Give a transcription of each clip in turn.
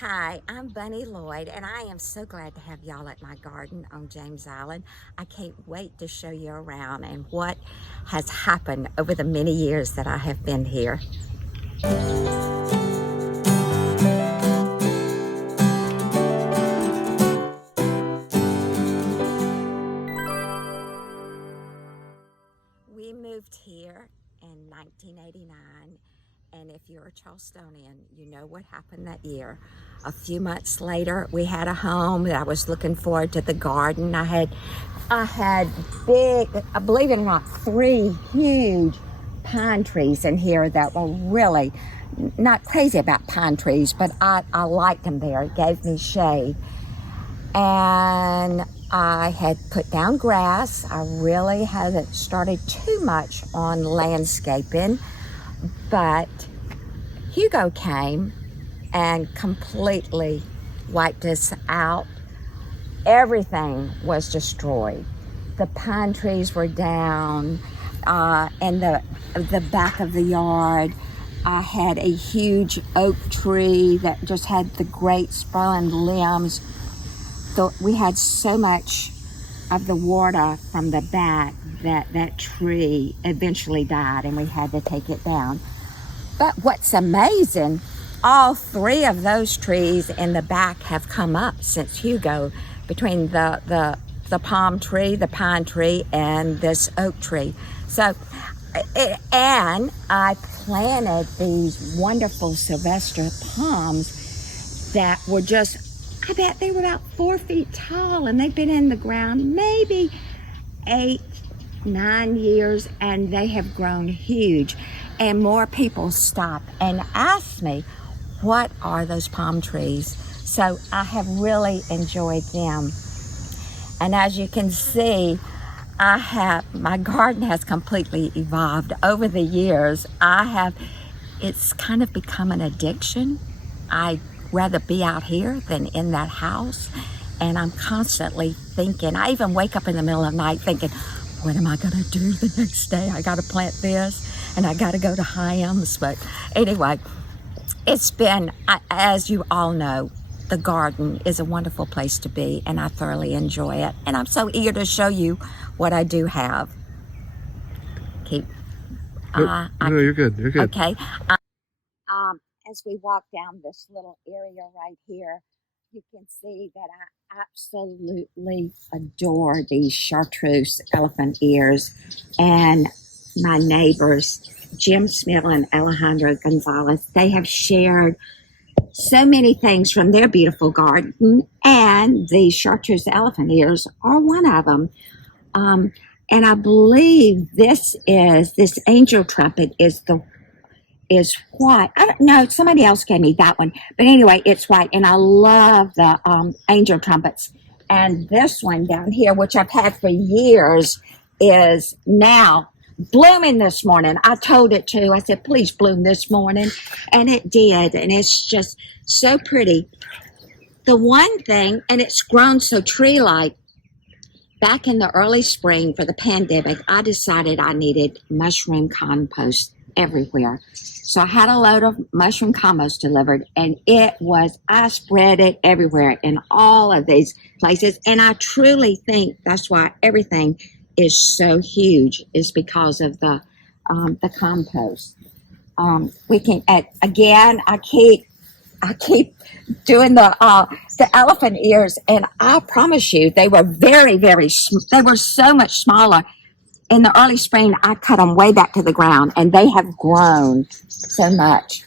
Hi, I'm Bunny Lloyd, and I am so glad to have y'all at my garden on James Island. I can't wait to show you around and what has happened over the many years that I have been here. We moved here in 1989, and if you're a Charlestonian, you know what happened that year. A few months later, we had a home that I was looking forward to the garden. I had big, believe it or not, 3 huge pine trees in here that were really not crazy about pine trees, but I liked them there. It gave me shade. And I had put down grass. I really hadn't started too much on landscaping, but Hugo came and completely wiped us out. Everything was destroyed. The pine trees were down, and the back of the yard. I had a huge oak tree that just had the great sprawling limbs. So we had so much of the water from the back that that tree eventually died, and we had to take it down. But what's amazing, all 3 of those trees in the back have come up since Hugo, between the palm tree, the pine tree, and this oak tree. So, and I planted these wonderful Sylvester palms that were just, I bet they were about 4 feet tall, and they've been in the ground maybe 8, 9 years, and they have grown huge. And more people stop and ask me, what are those palm trees? So I have really enjoyed them. And as you can see, my garden has completely evolved over the years. It's kind of become an addiction. I'd rather be out here than in that house. And I'm constantly thinking, I even wake up in the middle of the night thinking, what am I gonna do the next day? I gotta plant this, and I gotta go to Hyams. But anyway, it's been, as you all know, the garden is a wonderful place to be, and I thoroughly enjoy it. And I'm so eager to show you what I do have. Keep. No, you're good. You're good. Okay. As we walk down this little area right here, you can see that I absolutely adore these chartreuse elephant ears. And my neighbors, Jim Smith and Alejandro Gonzalez, they have shared so many things from their beautiful garden, and the chartreuse elephant ears are one of them. And I believe this angel trumpet is white. I don't know, somebody else gave me that one. But anyway, it's white, and I love the angel trumpets. And this one down here, which I've had for years, is now blooming this morning. I told it to. I said, please bloom this morning. And it did. And it's just so pretty. The one thing, and it's grown so tree-like, back in the early spring for the pandemic, I decided I needed mushroom compost everywhere. So I had a load of mushroom compost delivered, and I spread it everywhere in all of these places. And I truly think that's why everything is so huge, is because of the compost. We can, again, I keep doing the elephant ears, and I promise you, they were they were so much smaller. In the early spring, I cut them way back to the ground, and they have grown so much.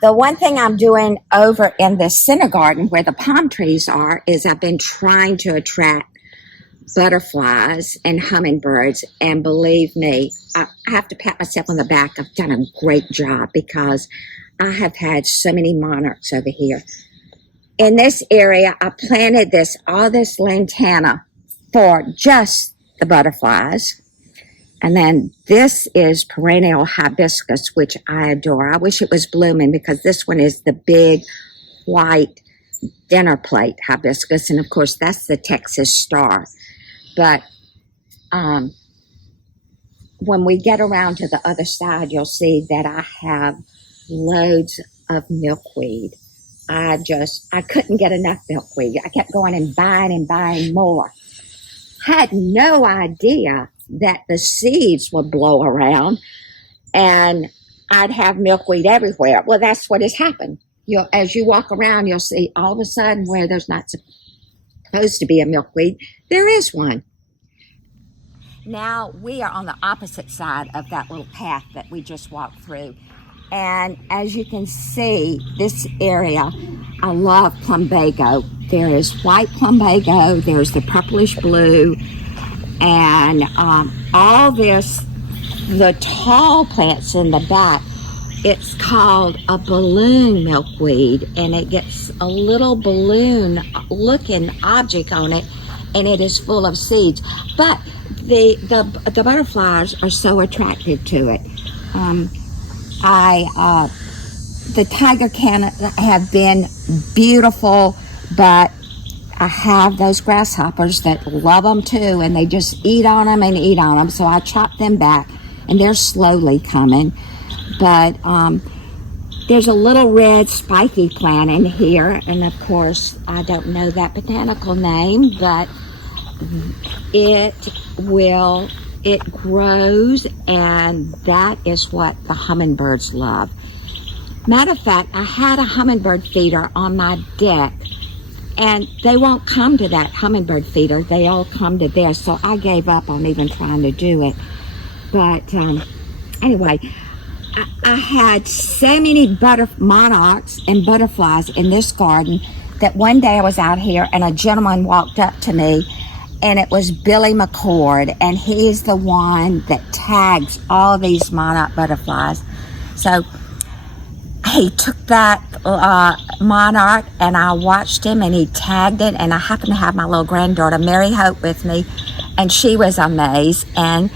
The one thing I'm doing over in the center garden where the palm trees are is I've been trying to attract butterflies and hummingbirds, and believe me, I have to pat myself on the back. I've done a great job because I have had so many monarchs over here. In this area, I planted all this lantana for just the butterflies. And then this is perennial hibiscus, which I adore. I wish it was blooming because this one is the big white dinner plate hibiscus. And of course, that's the Texas star. But when we get around to the other side, you'll see that I have loads of milkweed. I couldn't get enough milkweed. I kept going and buying more. Had no idea that the seeds would blow around and I'd have milkweed everywhere. Well, that's what has happened. As you walk around, you'll see all of a sudden where there's not supposed to be a milkweed, there is one. Now we are on the opposite side of that little path that we just walked through. And as you can see, this area, I love plumbago. There is white plumbago, there's the purplish blue, and all this, the tall plants in the back, it's called a balloon milkweed, and it gets a little balloon looking object on it, and it is full of seeds. But the butterflies are so attracted to it. The tiger can have been beautiful, but I have those grasshoppers that love them too, and they just eat on them and eat on them. So I chop them back, and they're slowly coming. But there's a little red spiky plant in here, and of course I don't know that botanical name, but it grows, and that is what the hummingbirds love. Matter of fact, I had a hummingbird feeder on my deck, and they won't come to that hummingbird feeder. They all come to theirs, so I gave up on even trying to do it. But anyway, I had so many monarchs and butterflies in this garden that one day I was out here and a gentleman walked up to me, and it was Billy McCord, and he is the one that tags all these monarch butterflies. So he took that monarch, and I watched him, and he tagged it, and I happened to have my little granddaughter Mary Hope with me, and she was amazed, and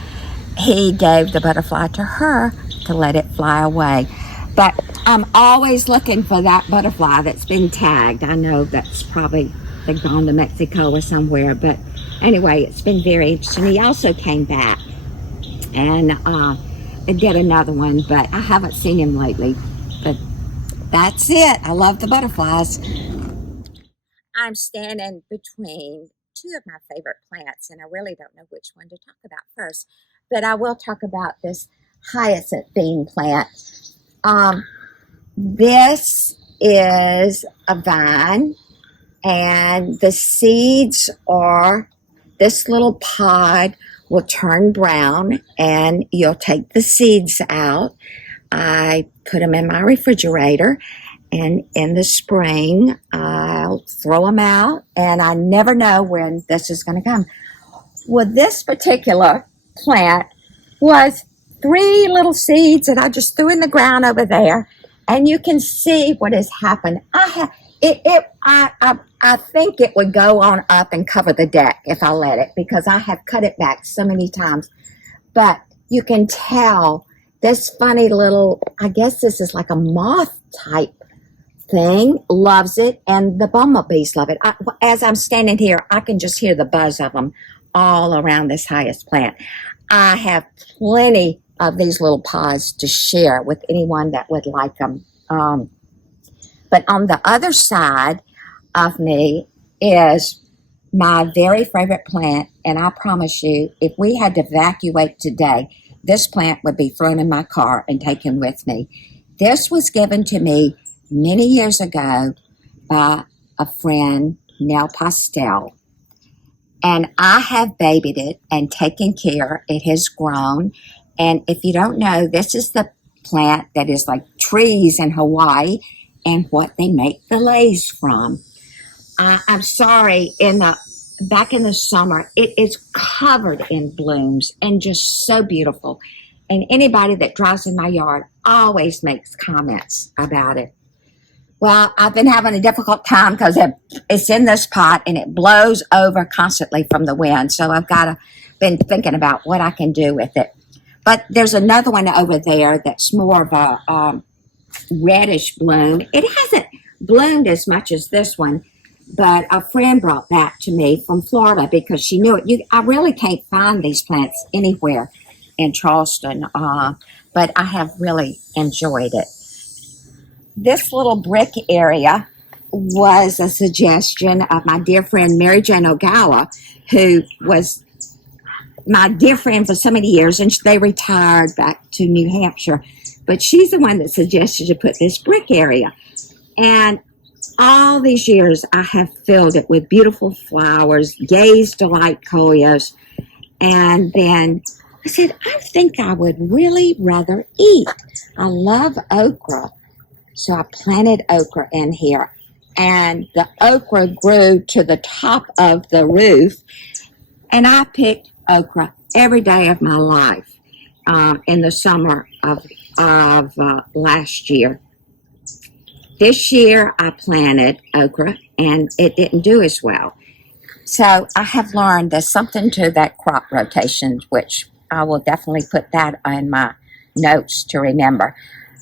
he gave the butterfly to her to let it fly away. But I'm always looking for that butterfly that's been tagged. I know that's probably they've gone to Mexico or somewhere, but anyway, it's been very interesting. He also came back and did another one, but I haven't seen him lately. But that's it. I love the butterflies. I'm standing between two of my favorite plants, and I really don't know which one to talk about first, but I will talk about this hyacinth bean plant. This is a vine, and the seeds are, this little pod will turn brown, and you'll take the seeds out. I put them in my refrigerator, and in the spring I'll throw them out, and I never know when this is going to come. Well, this particular plant was 3 little seeds that I just threw in the ground over there, and you can see what has happened. I think it would go on up and cover the deck if I let it, because I have cut it back so many times. But you can tell this funny little, I guess this is like a moth type thing, loves it, and the bumblebees love it. As I'm standing here, I can just hear the buzz of them all around this hyacinth plant. I have plenty of these little pods to share with anyone that would like them. But on the other side of me is my very favorite plant, and I promise you, if we had to evacuate today, this plant would be thrown in my car and taken with me. This was given to me many years ago by a friend, Nell Pastel, and I have babied it and taken care. It has grown, and if you don't know, this is the plant that is like trees in Hawaii and what they make the leis from. I'm sorry, back in the summer, it is covered in blooms and just so beautiful. And anybody that drives in my yard always makes comments about it. Well, I've been having a difficult time because it's in this pot and it blows over constantly from the wind. So I've been thinking about what I can do with it. But there's another one over there that's more of a reddish bloom. It hasn't bloomed as much as this one, but a friend brought that to me from Florida because she knew it. I really can't find these plants anywhere in Charleston, but I have really enjoyed it. This little brick area was a suggestion of my dear friend Mary Jane Ogawa, who was my dear friend for so many years, and they retired back to New Hampshire. But she's the one that suggested to put this brick area. And all these years, I have filled it with beautiful flowers, Gay's Delight coleus. And then I said, I think I would really rather eat. I love okra. So I planted okra in here. And the okra grew to the top of the roof. And I picked okra every day of my life in the summer of last year. This year I planted okra and it didn't do as well. So I have learned there's something to that crop rotation, which I will definitely put that in my notes to remember.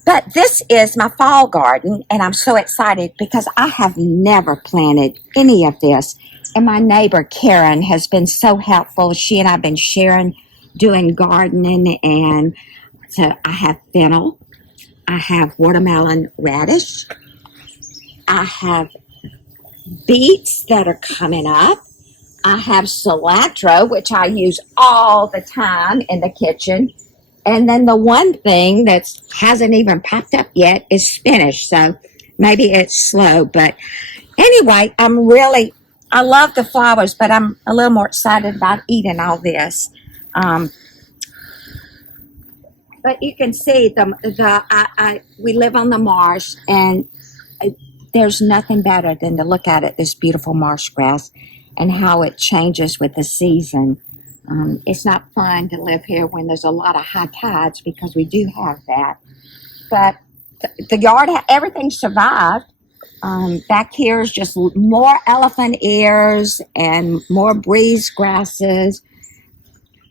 But this is my fall garden, and I'm so excited because I have never planted any of this. And my neighbor, Karen, has been so helpful. She and I have been sharing, doing gardening. And so I have fennel. I have watermelon radish. I have beets that are coming up. I have cilantro, which I use all the time in the kitchen. And then the one thing that hasn't even popped up yet is spinach. So maybe it's slow. But anyway, I love the flowers, but I'm a little more excited about eating all this. But you can see we live on the marsh, and there's nothing better than to look at it, this beautiful marsh grass, and how it changes with the season. It's not fun to live here when there's a lot of high tides, because we do have that. But the yard, everything survived. Back here is just more elephant ears and more breeze grasses.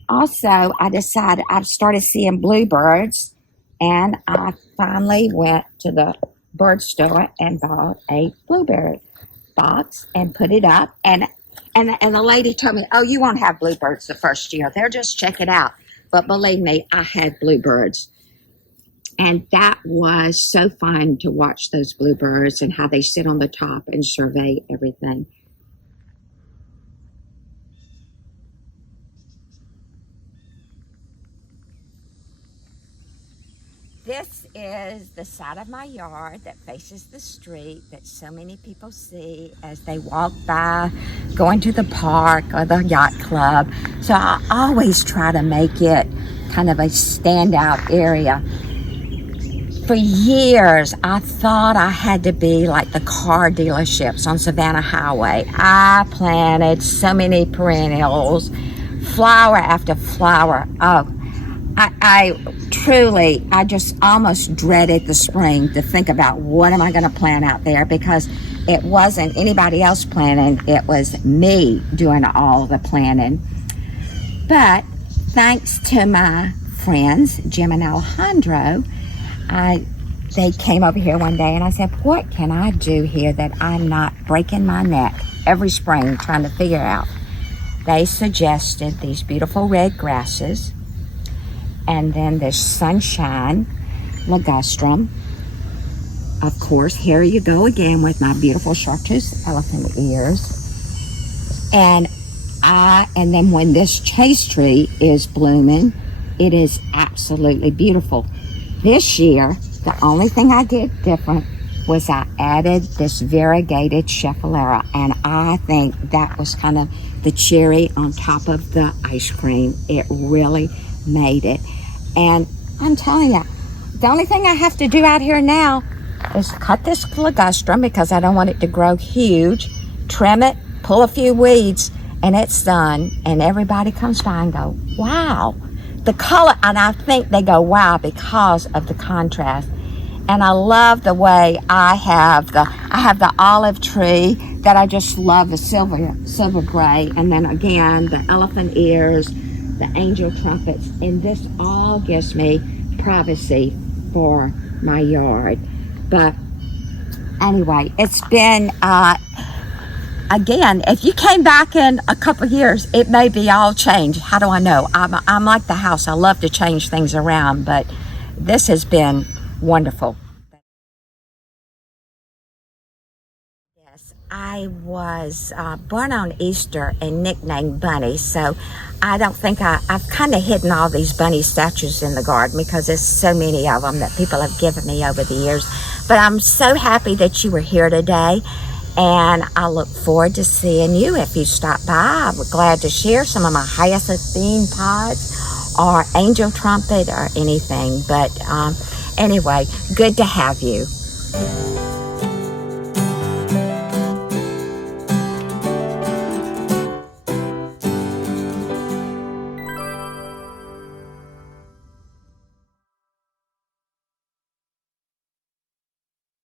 Also, I've started seeing bluebirds, and I finally went to the bird store and bought a bluebird box and put it up. And the lady told me, oh, you won't have bluebirds the first year. They'll just check it out. But believe me, I had bluebirds. And that was so fun to watch those bluebirds and how they sit on the top and survey everything. This is the side of my yard that faces the street that so many people see as they walk by, going to the park or the yacht club. So I always try to make it kind of a standout area. For years, I thought I had to be like the car dealerships on Savannah Highway. I planted so many perennials, flower after flower. Oh, I just almost dreaded the spring to think about what am I going to plant out there, because it wasn't anybody else planting, it was me doing all the planting. But thanks to my friends, Jim and Alejandro, they came over here one day and I said, what can I do here that I'm not breaking my neck every spring trying to figure out? They suggested these beautiful red grasses, and then there's sunshine, ligustrum. Of course, here you go again with my beautiful chartreuse elephant ears. And then when this chase tree is blooming, it is absolutely beautiful. This year, the only thing I did different was I added this variegated schefflera, and I think that was kind of the cherry on top of the ice cream. It really made it. And I'm telling you, the only thing I have to do out here now is cut this ligustrum because I don't want it to grow huge, trim it, pull a few weeds, and it's done. And everybody comes by and go, wow. The color, and I think they go, wow, because of the contrast. And I love the way I have the olive tree that I just love, the silver gray, and then again the elephant ears, the angel trumpets, and this all gives me privacy for my yard. But anyway, it's been again, if you came back in a couple of years, it may be all changed. How do I know? I'm like the house. I love to change things around, but this has been wonderful. Yes, I was born on Easter and nicknamed Bunny, so I don't think I've kind of hidden all these bunny statues in the garden because there's so many of them that people have given me over the years. But I'm so happy that you were here today, and I look forward to seeing you if you stop by. I'm glad to share some of my hyacinth bean pods or angel trumpet or anything. But anyway, good to have you.